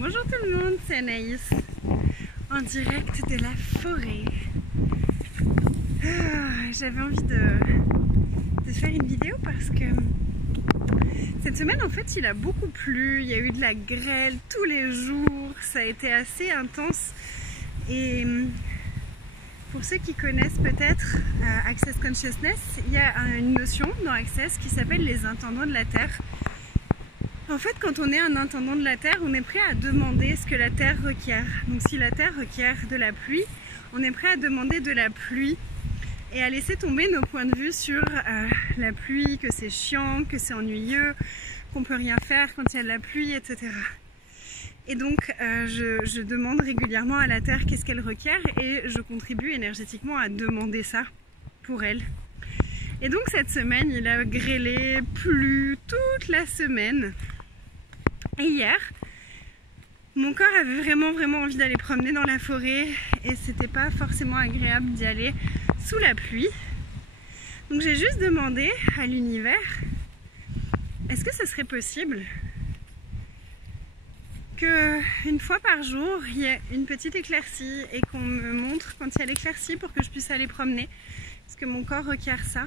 Bonjour tout le monde, c'est Anaïs, en direct de la forêt. J'avais envie de faire une vidéo parce que cette semaine en fait il a beaucoup plu, il y a eu de la grêle tous les jours, ça a été assez intense. Et pour ceux qui connaissent peut-être Access Consciousness, il y a une notion dans Access qui s'appelle les intendants de la Terre. En fait, quand on est un intendant de la Terre, on est prêt à demander ce que la Terre requiert. Donc si la Terre requiert de la pluie, on est prêt à demander de la pluie et à laisser tomber nos points de vue sur la pluie, que c'est chiant, que c'est ennuyeux, qu'on peut rien faire quand il y a de la pluie, etc. Et donc je demande régulièrement à la Terre qu'est-ce qu'elle requiert et je contribue énergétiquement à demander ça pour elle. Et donc cette semaine, il a grêlé, plu toute la semaine. Et hier, mon corps avait vraiment envie d'aller promener dans la forêt et c'était pas forcément agréable d'y aller sous la pluie. Donc j'ai juste demandé à l'univers, est-ce que ce serait possible qu'une fois par jour, il y ait une petite éclaircie et qu'on me montre quand il y a l'éclaircie pour que je puisse aller promener, parce que mon corps requiert ça.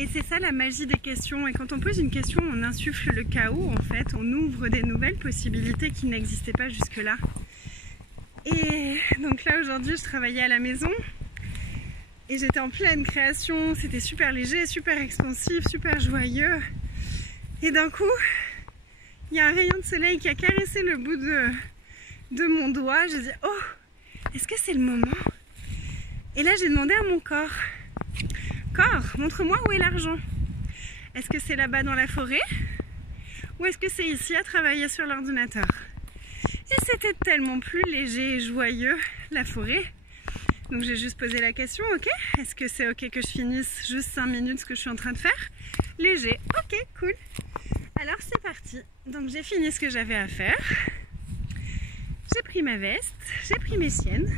Et c'est ça la magie des questions. Et quand on pose une question, on insuffle le chaos en fait. On ouvre des nouvelles possibilités qui n'existaient pas jusque-là. Et donc là aujourd'hui, je travaillais à la maison et j'étais en pleine création. C'était super léger, super expansif, super joyeux. Et d'un coup, il y a un rayon de soleil qui a caressé le bout de mon doigt. J'ai dit, oh, est-ce que c'est le moment? Et là, j'ai demandé à mon corps, montre-moi où est l'argent. Est-ce que c'est là-bas dans la forêt ou est-ce que c'est ici à travailler sur l'ordinateur? Et c'était tellement plus léger et joyeux, la forêt. Donc j'ai juste posé la question, ok, est-ce que c'est ok que je finisse juste 5 minutes ce que je suis en train de faire? Léger, ok, cool. Alors c'est parti. Donc j'ai fini ce que j'avais à faire. J'ai pris ma veste, j'ai pris mes siennes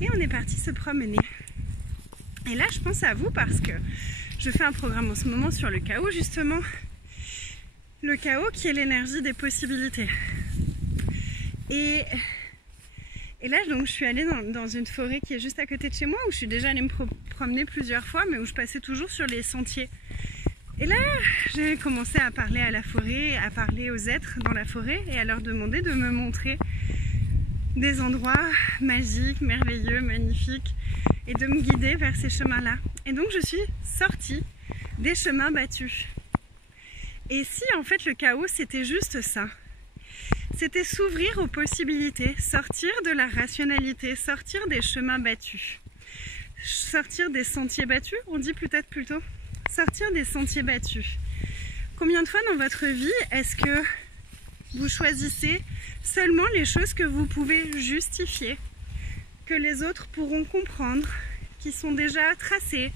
et on est parti se promener. Et là, je pense à vous parce que je fais un programme en ce moment sur le chaos, justement. Le chaos qui est l'énergie des possibilités. Et là, donc, je suis allée dans une forêt qui est juste à côté de chez moi, où je suis déjà allée me promener plusieurs fois, mais où je passais toujours sur les sentiers. Et là, j'ai commencé à parler à la forêt, à parler aux êtres dans la forêt, et à leur demander de me montrer des endroits magiques, merveilleux, magnifiques, et de me guider vers ces chemins-là. Et donc je suis sortie des chemins battus. Et si en fait le chaos c'était juste ça, c'était s'ouvrir aux possibilités, sortir de la rationalité, sortir des chemins battus, sortir des sentiers battus, on dit peut-être plutôt, sortir des sentiers battus. Combien de fois dans votre vie est-ce que vous choisissez seulement les choses que vous pouvez justifier, que les autres pourront comprendre, qui sont déjà tracées?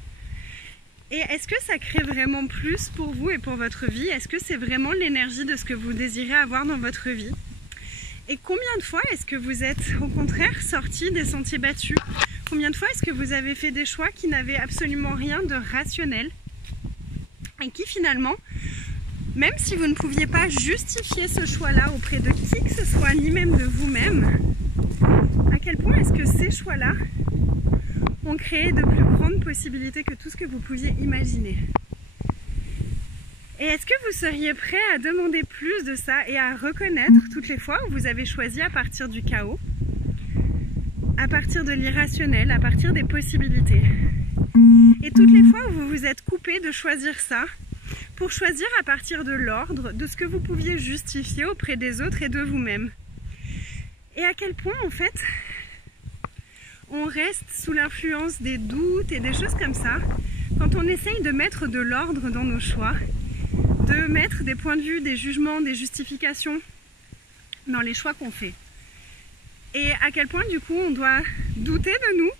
Et est-ce que ça crée vraiment plus pour vous et pour votre vie? Est-ce que c'est vraiment l'énergie de ce que vous désirez avoir dans votre vie? Et combien de fois est-ce que vous êtes au contraire sorti des sentiers battus? Combien de fois est-ce que vous avez fait des choix qui n'avaient absolument rien de rationnel et qui finalement, même si vous ne pouviez pas justifier ce choix-là auprès de qui que ce soit, ni même de vous-même, à quel point est-ce que ces choix-là ont créé de plus grandes possibilités que tout ce que vous pouviez imaginer? Et est-ce que vous seriez prêt à demander plus de ça et à reconnaître toutes les fois où vous avez choisi à partir du chaos, à partir de l'irrationnel, à partir des possibilités? Et toutes les fois où vous vous êtes coupé de choisir ça, pour choisir à partir de l'ordre, de ce que vous pouviez justifier auprès des autres et de vous-même. Et à quel point, en fait, on reste sous l'influence des doutes et des choses comme ça, quand on essaye de mettre de l'ordre dans nos choix, de mettre des points de vue, des jugements, des justifications dans les choix qu'on fait. Et à quel point, du coup, on doit douter de nous,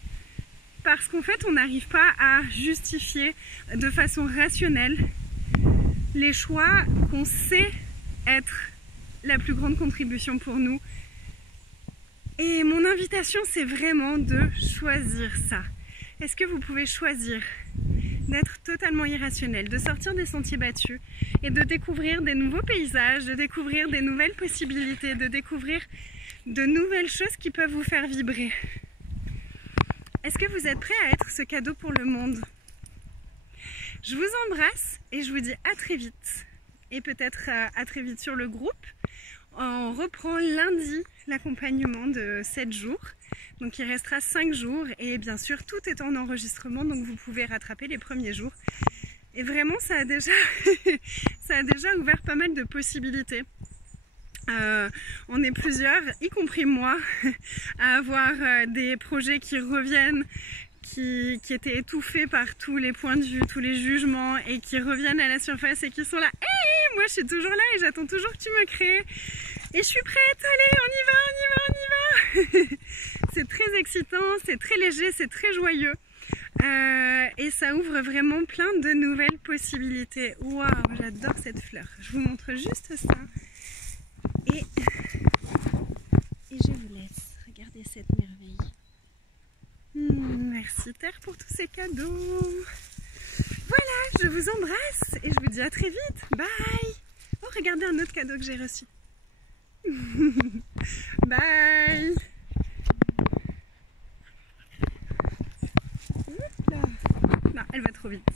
parce qu'en fait, on n'arrive pas à justifier de façon rationnelle les choix qu'on sait être la plus grande contribution pour nous. Et mon invitation, c'est vraiment de choisir ça. Est-ce que vous pouvez choisir d'être totalement irrationnel, de sortir des sentiers battus et de découvrir des nouveaux paysages, de découvrir des nouvelles possibilités, de découvrir de nouvelles choses qui peuvent vous faire vibrer. Est-ce que vous êtes prêts à être ce cadeau pour le monde? Je vous embrasse et je vous dis à très vite. Et peut-être à très vite sur le groupe. On reprend lundi l'accompagnement de 7 jours. Donc il restera 5 jours et bien sûr tout est en enregistrement, donc vous pouvez rattraper les premiers jours. Et vraiment ça a déjà ouvert pas mal de possibilités. On est plusieurs, y compris moi, à avoir des projets qui reviennent, qui étaient étouffés par tous les points de vue, tous les jugements et qui reviennent à la surface et qui sont là. Hey, moi je suis toujours là et j'attends toujours que tu me crées. Et je suis prête, allez, on y va, on y va, on y va. C'est très excitant, c'est très léger, c'est très joyeux. Et ça ouvre vraiment plein de nouvelles possibilités. Waouh, j'adore cette fleur. Je vous montre juste ça. Et je vous laisse regarder cette merveille. Merci Terre pour tous ces cadeaux. Voilà, je vous embrasse et je vous dis à très vite. Bye. Oh, regardez un autre cadeau que j'ai reçu. Bye. Non, elle va trop vite.